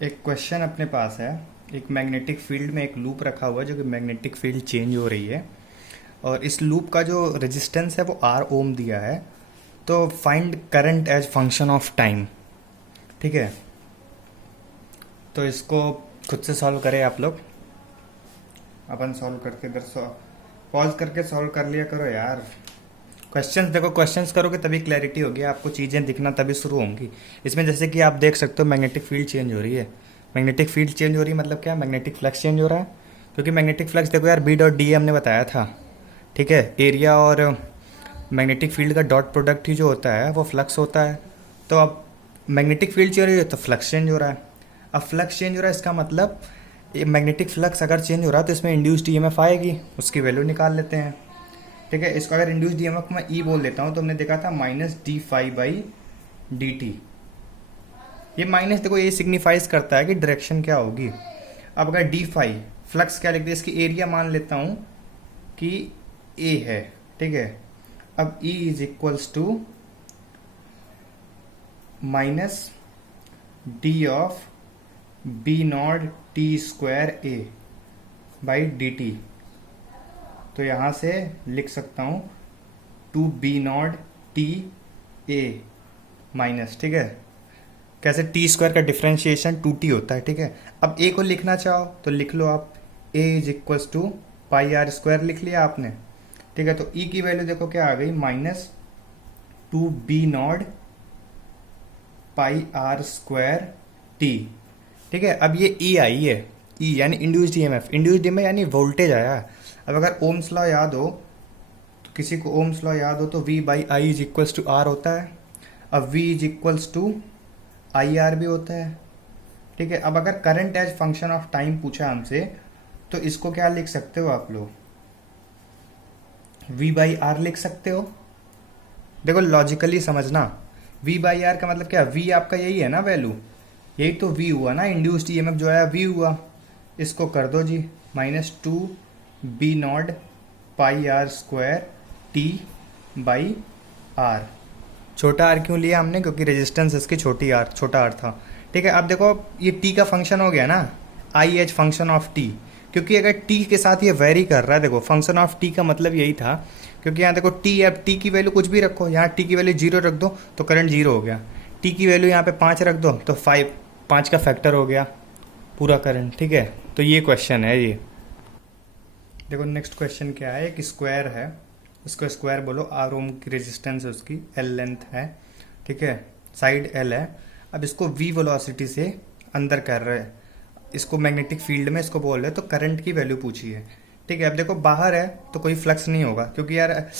एक क्वेश्चन अपने पास है। एक मैग्नेटिक फील्ड में एक लूप रखा हुआ है जो कि मैग्नेटिक फील्ड चेंज हो रही है और इस लूप का जो रेजिस्टेंस है वो आर ओम दिया है। तो find current as function of time. ठीक है, तो इसको खुद से सॉल्व करें आप लोग। अपन सॉल्व करके इधर पॉज करके सॉल्व कर लिया करो यार। क्वेश्चंस देखो, क्वेश्चंस करोगे तभी क्लैरिटी होगी, आपको चीज़ें दिखना तभी शुरू होंगी। इसमें जैसे कि आप देख सकते हो मैग्नेटिक फील्ड चेंज हो रही है। मैग्नेटिक फील्ड चेंज हो रही है मतलब क्या? मैग्नेटिक फ्लक्स चेंज हो रहा है। क्योंकि मैग्नेटिक फ्लक्स देखो यार, बी डॉट डी हमने बताया था। ठीक है, एरिया और मैग्नेटिक फील्ड का डॉट प्रोडक्ट ही जो होता है वो फ्लक्स होता है। तो अब मैग्नेटिक फील्ड चेंज हो रही है तो फ्लक्स चेंज हो रहा है। अब फ्लक्स चेंज हो रहा है इसका मतलब ये मैग्नेटिक फ्लक्स अगर चेंज हो रहा है तो इसमें इंड्यूस्ड ईएमएफ आएगी, उसकी वैल्यू निकाल लेते हैं। ठीक है, इसको अगर इंड्यूस्ड ईएमएफ मैं ई बोल देता हूँ तो हमने देखा था minus d phi by d t. ये माइनस देखो ये सिग्निफाइज करता है कि डायरेक्शन क्या होगी। अब अगर डी फाई फ्लक्स क्या लिखते हैं, इसकी एरिया मान लेता हूँ कि ए है। ठीक है, अब E is equals to minus d of B nought t square A by d t. तो यहाँ से लिख सकता हूँ two B nought t A minus. ठीक है, कैसे टी स्क्वायर का डिफ्रेंशिएशन टू टी होता है। ठीक है, अब ए को लिखना चाहो तो लिख लो आप, A is equals to pi r square लिख लिया आपने। ठीक है, तो ई की वैल्यू देखो क्या आ गई, minus two B not pi r square t. ठीक है, अब ये ई आई है, ई यानी इंड्यूस्ड ईएमएफ। इंड्यूस्ड ईएमएफ यानी वोल्टेज आया। अब अगर ओम्स लॉ याद हो तो किसी को ओम्स लॉ याद हो तो V by I is equals to R होता है। अब V is equals to I R भी होता है। ठीक है, अब अगर current as function of time पूछा हमसे तो इसको क्या लिख सकते हो आप लोग, V बाई आर लिख सकते हो। देखो लॉजिकली समझना, V बाई आर का मतलब क्या, V आपका यही है ना वैल्यू, यही तो V हुआ ना, इंड्यूस्ड ईएमएफ जो आया V हुआ। इसको कर दो G minus two B not pi r square t by r. छोटा आर क्यों लिया हमने? क्योंकि रेजिस्टेंस इसकी छोटा आर था। ठीक है, अब देखो ये टी का फंक्शन हो गया ना, I H function of T. क्योंकि अगर टी के साथ ये वेरी कर रहा है, देखो फंक्शन ऑफ टी का मतलब यही था। क्योंकि यहाँ देखो टी, अब टी की वैल्यू कुछ भी रखो, यहाँ टी की वैल्यू जीरो रख दो तो करंट जीरो हो गया। टी की वैल्यू यहाँ पे 5 रख दो तो 5 का फैक्टर हो गया पूरा करंट। ठीक है, तो ये क्वेश्चन है ये। देखो नेक्स्ट क्वेश्चन क्या है, एक स्क्वायर है, उसको स्क्वायर बोलो, आर ओम की रेजिस्टेंस है, उसकी एल लेंथ है। ठीक है, साइड एल है। अब इसको वी वेलोसिटी से अंदर कर रहे हैं, इसको मैग्नेटिक फील्ड में इसको बोल रहे हैं, तो करंट की वैल्यू पूछी है। ठीक है, अब देखो बाहर है तो कोई फ्लक्स नहीं होगा क्योंकि यार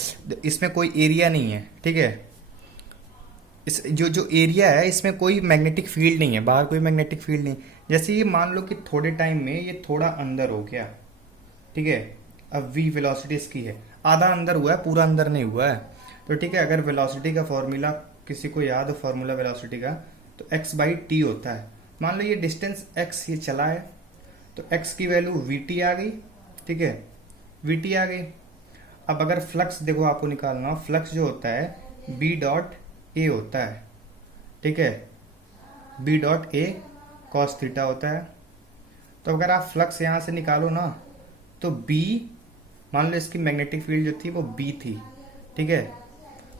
इसमें कोई एरिया नहीं है। ठीक है, इस जो एरिया है इसमें कोई मैग्नेटिक फील्ड नहीं है, बाहर कोई मैग्नेटिक फील्ड नहीं। जैसे ये मान लो कि थोड़े टाइम में ये थोड़ा अंदर हो गया। ठीक है, अब v वेलोसिटी इसकी है, आधा अंदर हुआ है, पूरा अंदर नहीं हुआ है। तो ठीक है, अगर वेलोसिटी का फॉर्मूला किसी को याद हो, फॉर्मूला वेलोसिटी का, तो x बाई टी होता है। मान लो ये डिस्टेंस x ये चला है तो x की वैल्यू vt आ गई। ठीक है, vt आ गई। अब अगर फ्लक्स देखो आपको निकालना हो, फ्लक्स जो होता है b डॉट ए होता है। ठीक है, b dot A cos theta होता है। तो अगर आप फ्लक्स यहां से निकालो ना तो B, मान लो इसकी मैग्नेटिक फील्ड जो थी वो B थी। ठीक है,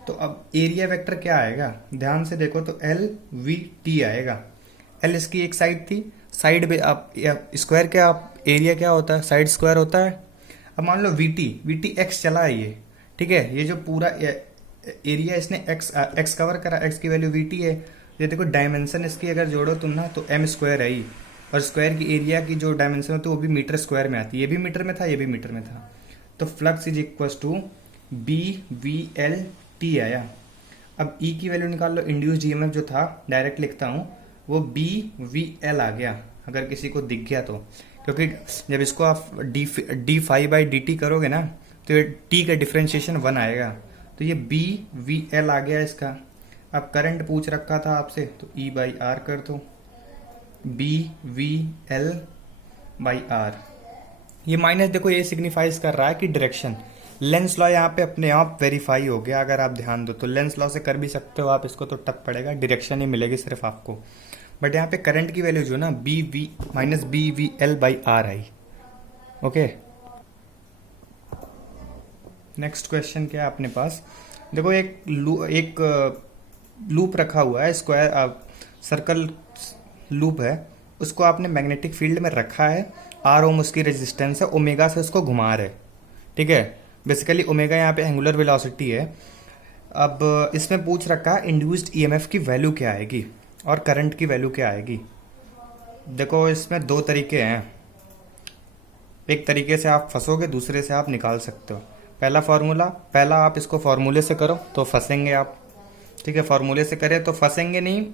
तो अब एरिया वेक्टर क्या आएगा, ध्यान से देखो तो एल वी टी आएगा। एल इसकी एक साइड थी, साइड पे आप स्क्वायर क्या, एरिया क्या होता है, साइड स्क्वायर होता है। अब मान लो वी टी एक्स चला है ये। ठीक है, ये जो पूरा एरिया इसने एक्स कवर करा, एक्स की वैल्यू वी टी है। ये देखो डायमेंशन इसकी अगर जोड़ो तुम ना तो एम स्क्वायर है ही, और स्क्वायर की एरिया की जो डायमेंशन होती है वो भी मीटर स्क्वायर में आती है। ये भी मीटर में था, ये भी मीटर में था। तो flux is equals to B v l t आया। अब ई की वैल्यू निकाल लो, इंड्यूस्ड ईएमएफ जो था डायरेक्ट लिखता हूँ वो बी वी एल आ गया, अगर किसी को दिख गया तो। क्योंकि जब इसको आप d phi by d t करोगे ना तो ये टी का डिफ्रेंशिएशन 1 आएगा। तो ये बी वी एल आ गया इसका। अब करंट पूछ रखा था आपसे तो ई बाई आर कर दो, B v l by r. ये माइनस देखो ये सिग्निफाइज कर रहा है कि डायरेक्शन। लेंस लॉ यहाँ पे अपने आप वेरीफाई हो गया, अगर आप ध्यान दो तो लेंस लॉ से कर भी सकते हो आप इसको, तो टक पड़ेगा, डायरेक्शन ही मिलेगी सिर्फ आपको। बट यहाँ पे करंट की वैल्यू जो ना B v minus B v l by r i. Okay, next question क्या है अपने पास। देखो एक लूप रखा हुआ है, स्क्वायर सर्कल लूप है, उसको आपने मैग्नेटिक फील्ड में रखा है, आर ओम उसकी रेजिस्टेंस है, ओमेगा से उसको घुमा रहे। ठीक है, बेसिकली ओमेगा यहाँ पे एंगुलर वेलोसिटी है। अब इसमें पूछ रखा है इंड्यूस्ड ईएमएफ की वैल्यू क्या आएगी और करंट की वैल्यू क्या आएगी। देखो इसमें दो तरीके हैं, एक तरीके से आप फंसोगे, दूसरे से आप निकाल सकते हो। पहला आप इसको फार्मूले से करो तो फंसेंगे आप। ठीक है, फार्मूले से करें तो फंसेंगे नहीं,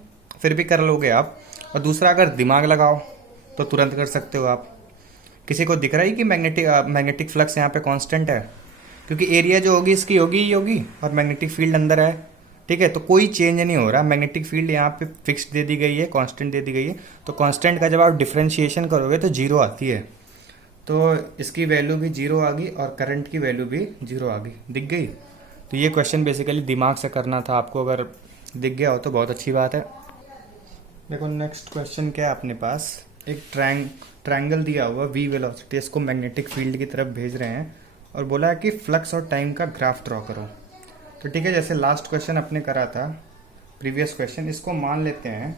फिर भी कर लोगे आप। और दूसरा अगर दिमाग लगाओ तो तुरंत कर सकते हो आप। किसी को दिख रहा है कि मैग्नेटिक फ्लक्स यहाँ पे कांस्टेंट है, क्योंकि एरिया जो होगी इसकी होगी ही होगी और मैग्नेटिक फील्ड अंदर है। ठीक है, तो कोई चेंज नहीं हो रहा, मैग्नेटिक फील्ड यहाँ पे फिक्स दे दी गई है, कांस्टेंट दे दी गई है। तो कांस्टेंट का जब आप डिफ्रेंशिएशन करोगे तो जीरो आती है, तो इसकी वैल्यू भी जीरो आ गई और करंट की वैल्यू भी जीरो आ गई। दिख गई? तो ये क्वेश्चन बेसिकली दिमाग से करना था आपको, अगर दिख गया हो तो बहुत अच्छी बात है। देखो नेक्स्ट क्वेश्चन क्या है अपने पास। एक ट्रायंगल दिया हुआ वी वेलोसिटी, इसको मैग्नेटिक फील्ड की तरफ भेज रहे हैं और बोला है कि फ्लक्स और टाइम का ग्राफ ड्रॉ करो। तो ठीक है, जैसे लास्ट क्वेश्चन अपने करा था, प्रीवियस क्वेश्चन, इसको मान लेते हैं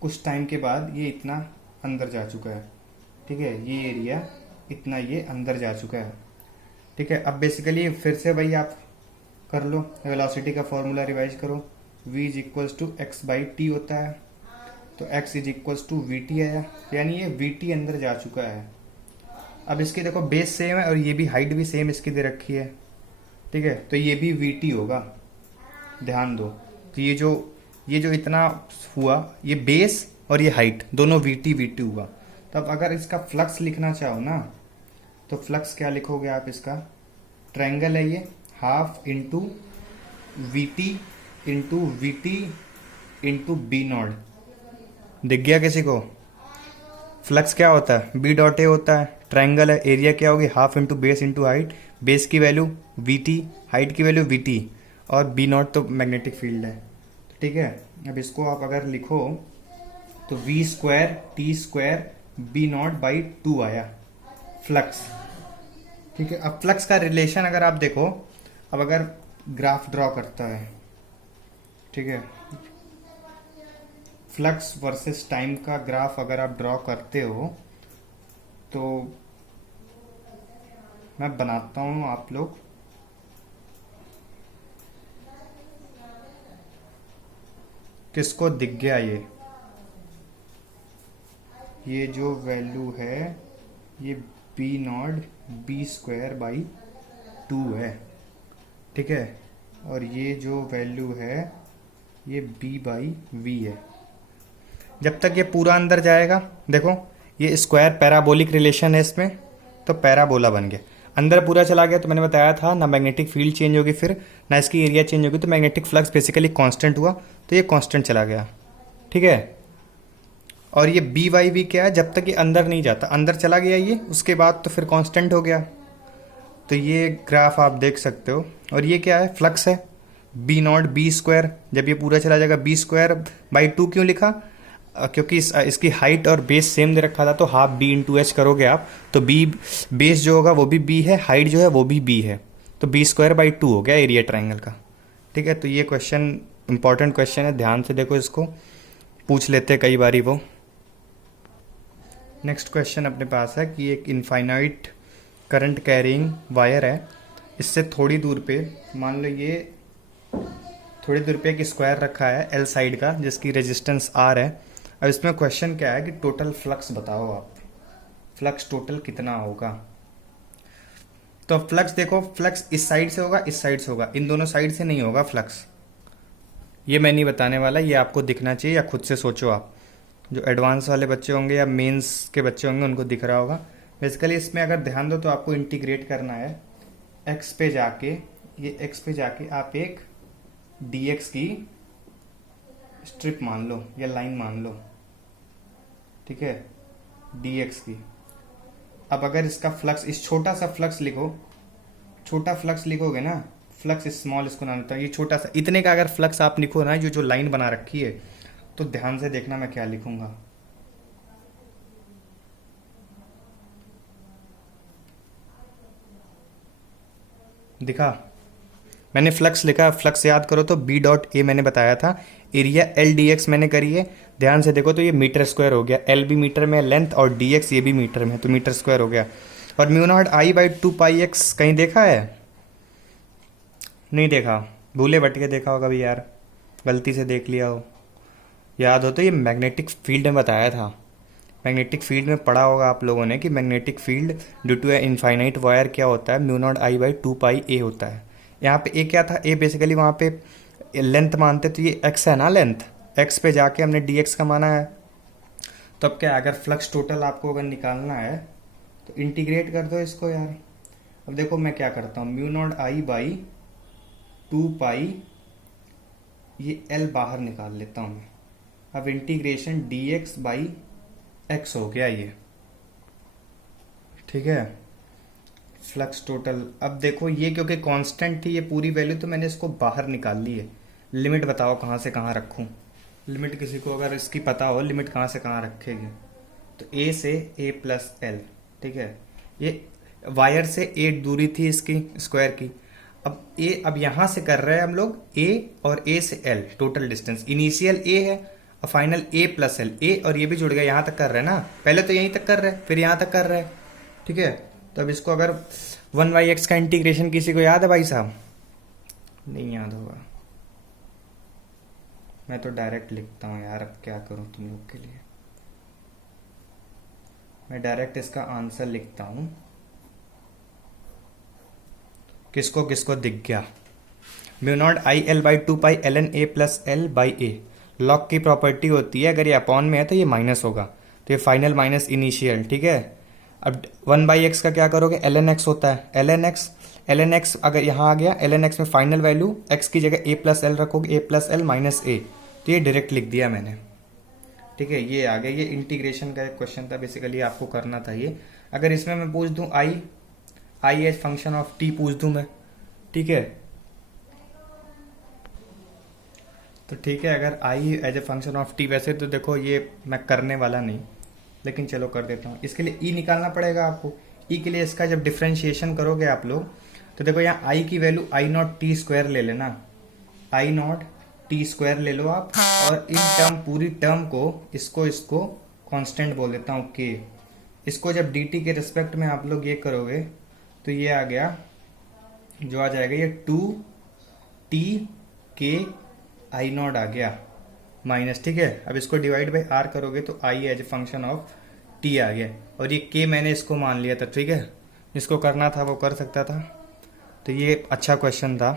कुछ टाइम के बाद ये इतना अंदर जा चुका है। ठीक है, ये एरिया इतना ये अंदर जा चुका है। ठीक है, अब बेसिकली फिर से भाई आप कर लो, वेलोसिटी का फॉर्मूला रिवाइज करो। v is equals to x by t होता है, तो x is equals to v t आया, यानी ये वी टी अंदर जा चुका है। अब इसकी देखो बेस सेम है और ये भी हाइट भी सेम इसकी दे रखी है। ठीक है, तो ये भी वी टी होगा, ध्यान दो। तो ये जो इतना हुआ, ये बेस और ये हाइट दोनों वी टी हुआ। तब अगर इसका फ्लक्स लिखना चाहो ना, तो फ्लक्स क्या लिखोगे आप, इसका ट्रायंगल है ये, half into v t into B naught. दिख गया किसी को? फ्लक्स क्या होता है, बी डॉट ए होता है, ट्रायंगल है, एरिया क्या होगी, half into base into height, base की वैल्यू वी टी, हाइट की वैल्यू वी टी, और बी नॉट तो मैग्नेटिक फील्ड है। ठीक है, अब इसको आप अगर लिखो तो v square t square B naught by two आया फ्लक्स। ठीक है, अब फ्लक्स का रिलेशन अगर आप देखो, अब अगर ग्राफ ड्रॉ करता है, ठीक है, फ्लक्स वर्सेस टाइम का ग्राफ अगर आप ड्रॉ करते हो तो मैं बनाता हूं, आप लोग किसको दिख गया ये जो वैल्यू है ये B naught B square by two है। ठीक है, और ये जो वैल्यू है ये बी बाई वी है। जब तक ये पूरा अंदर जाएगा, देखो ये स्क्वायर पैराबोलिक रिलेशन है इसमें, तो पैराबोला बन गया। अंदर पूरा चला गया तो मैंने बताया था ना मैग्नेटिक फील्ड चेंज होगी, फिर ना इसकी एरिया चेंज होगी, तो मैग्नेटिक फ्लक्स बेसिकली कांस्टेंट हुआ, तो ये कांस्टेंट चला गया। ठीक है, और ये बी वाई वी क्या है, जब तक ये अंदर नहीं जाता, अंदर चला गया ये, उसके बाद तो फिर कांस्टेंट हो गया। तो ये ग्राफ आप देख सकते हो। और ये क्या है, फ्लक्स है, बी नॉट बी स्क्वायर, जब ये पूरा चला जाएगा बी स्क्वायर बाई टू क्यों लिखा, क्योंकि इसकी हाइट और बेस सेम दे रखा था, तो हाफ बी इंटू एच करोगे आप, तो बी बेस जो होगा वो भी बी है, हाइट जो है वो भी बी है, तो बी स्क्वायर बाई टू हो गया एरिया ट्रायंगल का। ठीक है, तो ये क्वेश्चन इंपॉर्टेंट क्वेश्चन है, ध्यान से देखो, इसको पूछ लेते कई बारी वो। नेक्स्ट क्वेश्चन अपने पास है कि एक इनफाइनाइट करंट कैरिंग वायर है, इससे थोड़ी दूर पे, मान लो ये थोड़ी दूर पे एक स्क्वायर रखा है एल साइड का, जिसकी रेजिस्टेंस आर है। अब इसमें क्वेश्चन क्या है कि टोटल फ्लक्स बताओ आप, फ्लक्स टोटल कितना होगा। तो फ्लक्स देखो, फ्लक्स इस साइड से होगा, इस साइड से होगा, इन दोनों साइड से नहीं होगा फ्लक्स। ये मैं नहीं बताने वाला, ये आपको दिखना चाहिए, या खुद से सोचो आप। जो एडवांस वाले बच्चे होंगे या मेंस के बच्चे होंगे उनको दिख रहा होगा। बेसिकली इसमें अगर ध्यान दो तो आपको इंटीग्रेट करना है, एक्स पे जाके, ये एक्स पे जाके आप एक dx की स्ट्रिप मान लो या लाइन मान लो। ठीक है, dx की। अब अगर इसका फ्लक्स, इस छोटा सा फ्लक्स लिखो, छोटा फ्लक्स लिखोगे ना, फ्लक्स स्मॉल इसको नाम होता है, ये छोटा सा, इतने का अगर फ्लक्स आप लिखो ना, जो लाइन बना रखी है, तो ध्यान से देखना मैं क्या लिखूंगा। दिखा, मैंने फ्लक्स लिखा, फ्लक्स याद करो तो बी डॉट ए मैंने बताया था, एरिया एल डी एक्स मैंने करी है। ध्यान से देखो तो ये मीटर स्क्वायर हो गया, एल भी मीटर में लेंथ और डी एक्स ये भी मीटर में, तो मीटर स्क्वायर हो गया। और mu naught i by 2 pi x कहीं देखा है? नहीं देखा, भूले भटके देखा होगा भी यार, गलती से देख लिया हो। याद हो तो ये मैग्नेटिक फील्ड में बताया था, मैग्नेटिक फील्ड में पढ़ा होगा आप लोगों ने कि magnetic field due to a infinite wire क्या होता है, mu naught i by 2 pi a होता है। यहाँ पे ए क्या था, ए बेसिकली वहाँ पे लेंथ मानते तो ये एक्स है ना, लेंथ एक्स पे जाके हमने डी एक्स का माना है। तो अब क्या, अगर फ्लक्स टोटल आपको अगर निकालना है तो इंटीग्रेट कर दो इसको यार। अब देखो मैं क्या करता हूँ, म्यू नॉट आई बाई 2 पाई, ये एल बाहर निकाल लेता हूँ मैं। अब integration D x by x हो गया ये, ठीक है, फ्लक्स टोटल। अब देखो ये क्योंकि कांस्टेंट थी ये पूरी वैल्यू, तो मैंने इसको बाहर निकाल ली है। लिमिट बताओ कहाँ से कहाँ रखूँ, लिमिट किसी को अगर इसकी पता हो लिमिट कहाँ से कहाँ रखेगी, तो ए से ए प्लस एल, ठीक है। ये वायर से ए दूरी थी इसकी स्क्वायर की, अब यहाँ से कर रहे हैं हम लोग ए और ए से एल टोटल डिस्टेंस, इनिशियल ए है और फाइनल ए प्लस एल, ए और ये भी जुड़ गया, यहाँ तक कर रहे हैं ना, पहले तो यहीं तक कर रहे हैं फिर यहाँ तक कर रहे हैं, ठीक है। तो अब इसको अगर 1/x का इंटीग्रेशन किसी को याद है भाई साहब? नहीं याद होगा, मैं तो डायरेक्ट लिखता हूँ यार, अब क्या करूँ तुम लोग के लिए, मैं डायरेक्ट इसका आंसर लिखता हूँ। किसको किसको दिख गया, mu naught i l by 2 pi l n a plus l by a. Log की प्रॉपर्टी होती है, अगर ये अपॉन में है तो ये माइनस होगा, तो ये फाइनल माइनस इनिशियल, ठीक है। अब 1/x का क्या करोगे, एल एन एक्स होता है, एल एन एक्स अगर यहाँ आ गया, एल एन एक्स में फाइनल वैल्यू एक्स की जगह ए प्लस एल रखोगे, ए प्लस एल माइनस ए, तो ये डायरेक्ट लिख दिया मैंने, ठीक है। ये आ गया, ये इंटीग्रेशन का एक क्वेश्चन था बेसिकली, आपको करना था ये। अगर इसमें मैं पूछ दूं I as function of T पूछ दूं मैं, ठीक है, तो ठीक है, अगर I as a function of T, वैसे तो देखो ये मैं करने वाला नहीं, लेकिन चलो कर देता हूँ। इसके लिए ई निकालना पड़ेगा आपको, ई के लिए इसका जब डिफ्रेंशिएशन करोगे आप लोग, तो देखो यहाँ आई की value I not t square ले लेना, आई नॉट टी स्क्वायर ले लो आप, और इन टर्म पूरी टर्म को इसको कांस्टेंट बोल देता हूँ के। इसको जब डी टी के रिस्पेक्ट में आप लोग ये करोगे तो ये आ गया, जो आ जाएगा ये 2t के आई नॉट आ गया माइनस, ठीक है। अब इसको डिवाइड बाई आर करोगे तो I as a function of T आ गया, और ये के मैंने इसको मान लिया था, ठीक है। जिसको करना था वो कर सकता था, तो ये अच्छा क्वेश्चन था।